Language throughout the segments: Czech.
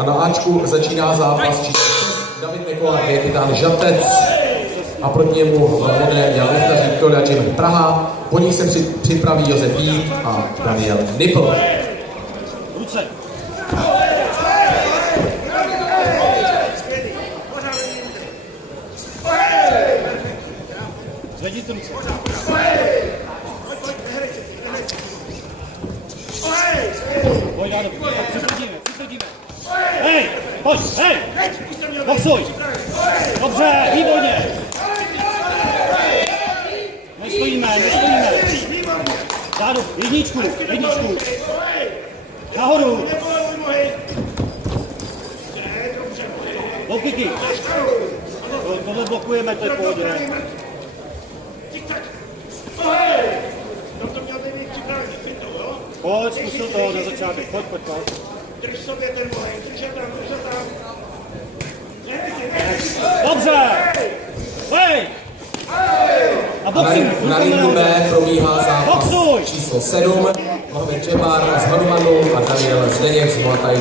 A na Ačku začíná zápas číslo 6. David Mikulák je Titán Žatec. A proti němu modré měl Viktoria Viktoria Jim Praha. Po nich se připraví Josef Vít a Daniel Nipl. Ruce. Zvedněte ruce. Pojď, Dádo, přitvrdíme. Hej, pojď, hej! Boxuj! Dobře, výborně! Nestojíme. Dádo, jedničku. Nahoru. Do kiky. Tohle blokujeme, to je pohodě. Pojď, zkusil to na začátek. Pojď. Drž sobě ten bohej, drž tam. Dobře! Hej! A boxing! Na ringu B probíhá zápas číslo 7. Mohamed Džebar z Hormanu a Daniel Zdeněk z Muay Thai.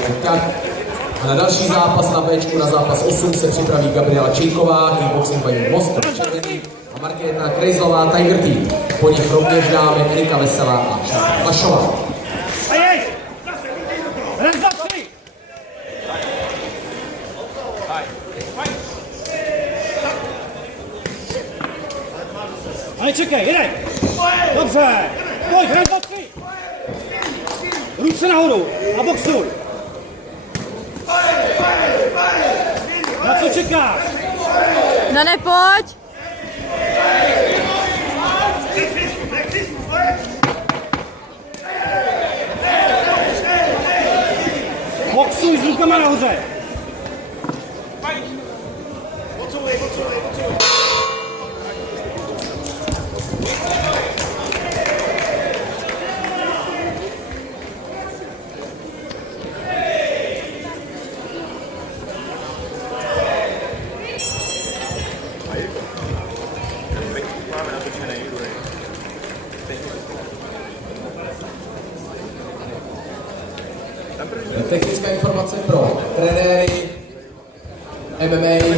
A na další zápas na Bčku, na zápas 8, se připraví Gabriela Čejková, kickboxing paní Most Červený a Markéta Krejzlová Tiger Team. Po nich rovněž dáme Erika Veselá a Čára Vašová. Ale čekej, jedej! Dobře! Pojď, hned do 3! Ruce nahoru a boxuj! Na co čekáš? No nepojď! Boxuj s rukama nahoře! Technická informace pro trenéry MMA,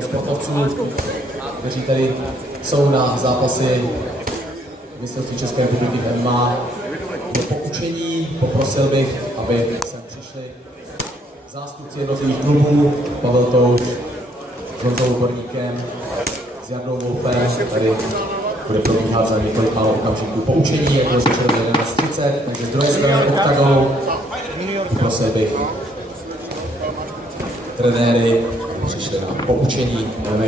sportovců, kteří tady jsou na zápasy mistrovství České republiky v MMA. Do poučení poprosil bych, aby sem přišli zástupci jednotlivých klubů, Pavel Touč, s Honzou Horníkem, s Jardou Wolfem. Tady bude probíhat za několik málo okamžiků poučení, jak bylo řečeno 11:30, takže z druhé strany oktagonu. Prosil bych trenéry, přišli na poučení MMA.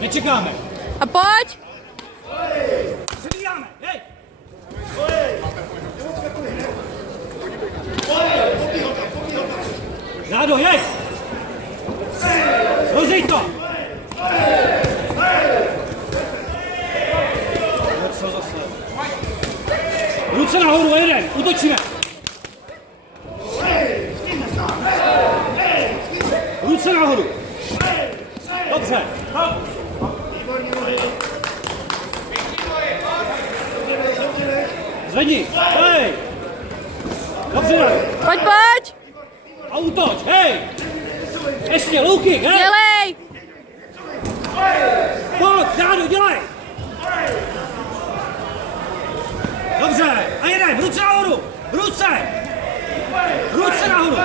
Nečekáme. A pojď! Přebíráme, hej! Rádo, hej! Rozej to! Co zase? Ruce nahoru a jeden, útočíme! Ruce nahoru! Dobře! Zvedni! Hej! Dobře! Pojď! A útoč! Hej! Ještě, low kick, hej! Dělej! Pojď, Dádu, dělej! Dobře! A jeden! Ruce nahoru! Ruce! Ruce nahoru!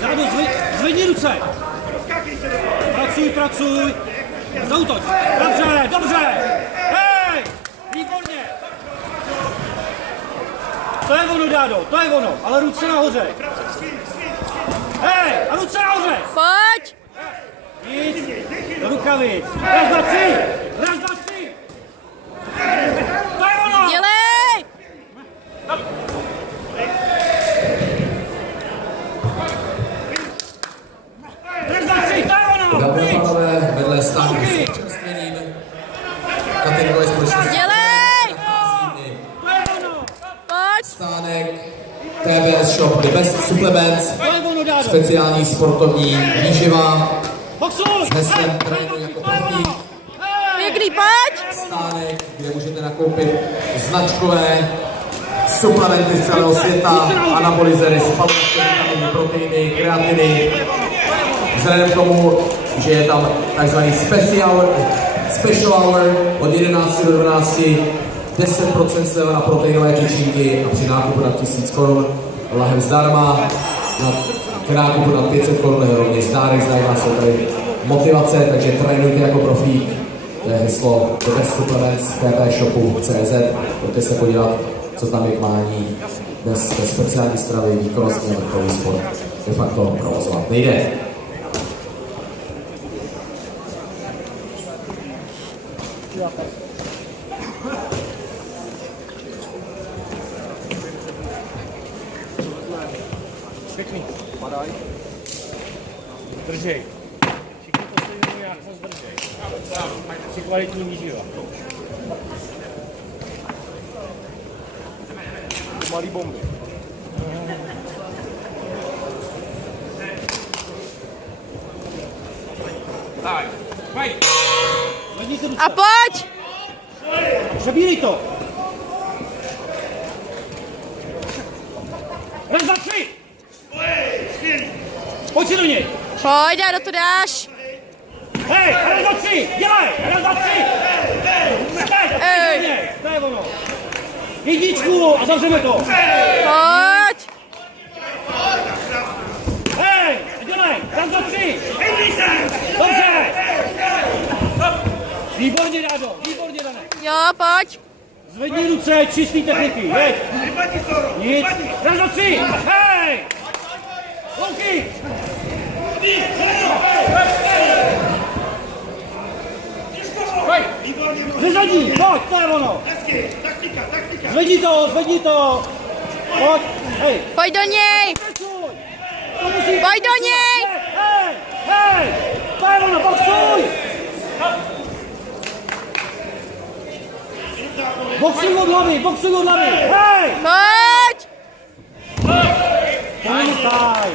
Dádu, zvedni ruce! Pracuj! Zautoč! Dobře! Hej! Výborně! To je ono, Dádo, to je ono, ale ruce nahoře! Hej! A ruce nahoře! Pojď! Nic! Do rukavic! Raz, dva, tři! To je ono! Dělej! Raz, dva, tři, to je ono! Dámy a pánové, vedle stánku s občerstvením kategorie společnosti Dělej! To je ono! Pojď! stánek TBS Shop The Best Supplements, To je ono, Dádo! speciální sportovní výživa Boxuj! s heslem trénuj jako profík. Pěkný, stánek, kde můžete nakoupit značkové suplementy z celého světa, anabolizery, spalné proteiny, kreatiny. Vzhledem k tomu, že je tam takzvaný special hour od 11 do 12, 10% sleva na proteinové tyčinky a při nákupu na 1000 korun lahem zdarma. K nákupu na 500 korun je rovněž dárek, znamená se tady motivace, takže trénujte jako profík. To je heslo The Best Supplements ppshopu.cz. Pojďte se podívat, co tam je k mání. Bez speciální stravy, výkonnostní a vrcholový sport de facto provozovat nejde. Pěkný. Padaj. Držej. Všichni poslední nějak se zdržej. Tři kvalitní výživa. Malý bomby. A pojď! Přebírej to! Raz, dva, tři! Pojď si do něj! Pojď, a do to dáš! Hej, raz, dva, tři! Dělej! Raz, dva, tři! Ej. To je ono! Jedničku a zavřeme to! Pojď! Hej, dělej! Raz, dva, tři! Dobře! Výborně, Rádo! Výborně, Dané! Jo, pojď! Zvedni ruce, čistý techniky, jeď! Nic! Raz, dva, tři! Hej! Louky! Ze zadní, pojď, to je ono! Zvedni to! Pojď, hej! Pojď do něj! Pojď do něj! Hej! To je ono, boxuj! Boxuj od hlavy! Hej! Pojď! To není taj!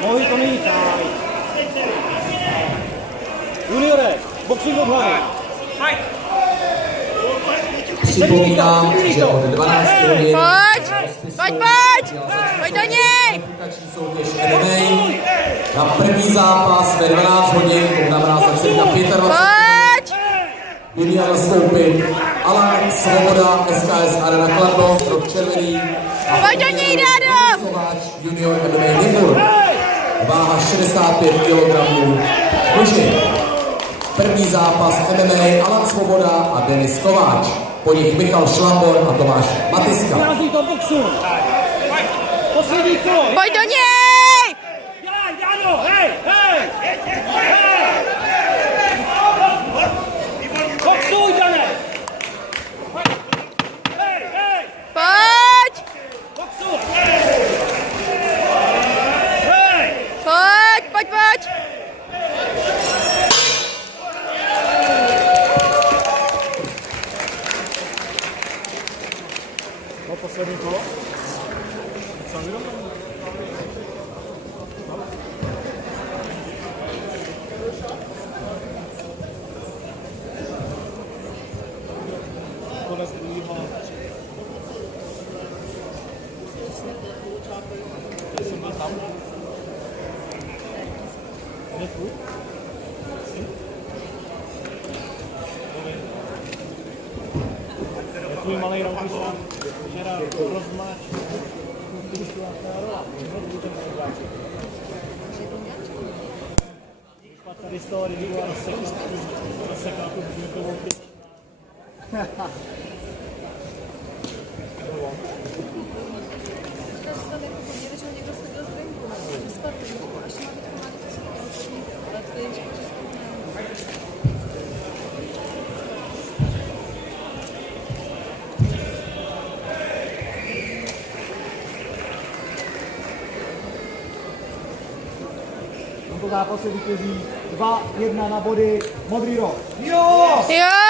Mohy, to není taj! Juniore, boxuj od hlavy! Připomínám, že od 12 hodin Pojď do něj! soutěž MMA. Na první zápas ve 12 hodin, to znamená za cirka 25 Pojď! by měl nastoupit Alan Svoboda, SKS Arena Kladno, rok červený. Pojď do něj, Rádo! Kováč junior MMA Nymburk. Váha 65 kg. Muži. První zápas MMA Alan Svoboda a Denis Kováč. Po nich Michal Šlambor a Tomáš Matiska. Krásný to boxu! Poslední kolo! Pojď do něj! Dělej, Jano, hej! Boxuj, Dané! Hej! Pojď! Boxuj! Hej! Pojď! No, poslední kolo. Konec druhýho. Já jsem byl tam. Děkuji. Tvůj malej roupišta včera rozmáč. Vypadl tady z toho ridiku a rozsekal tu bříkovou tyč. V tomto zápase vítězí 2-1 na body Modrý roh. Jo! Jo!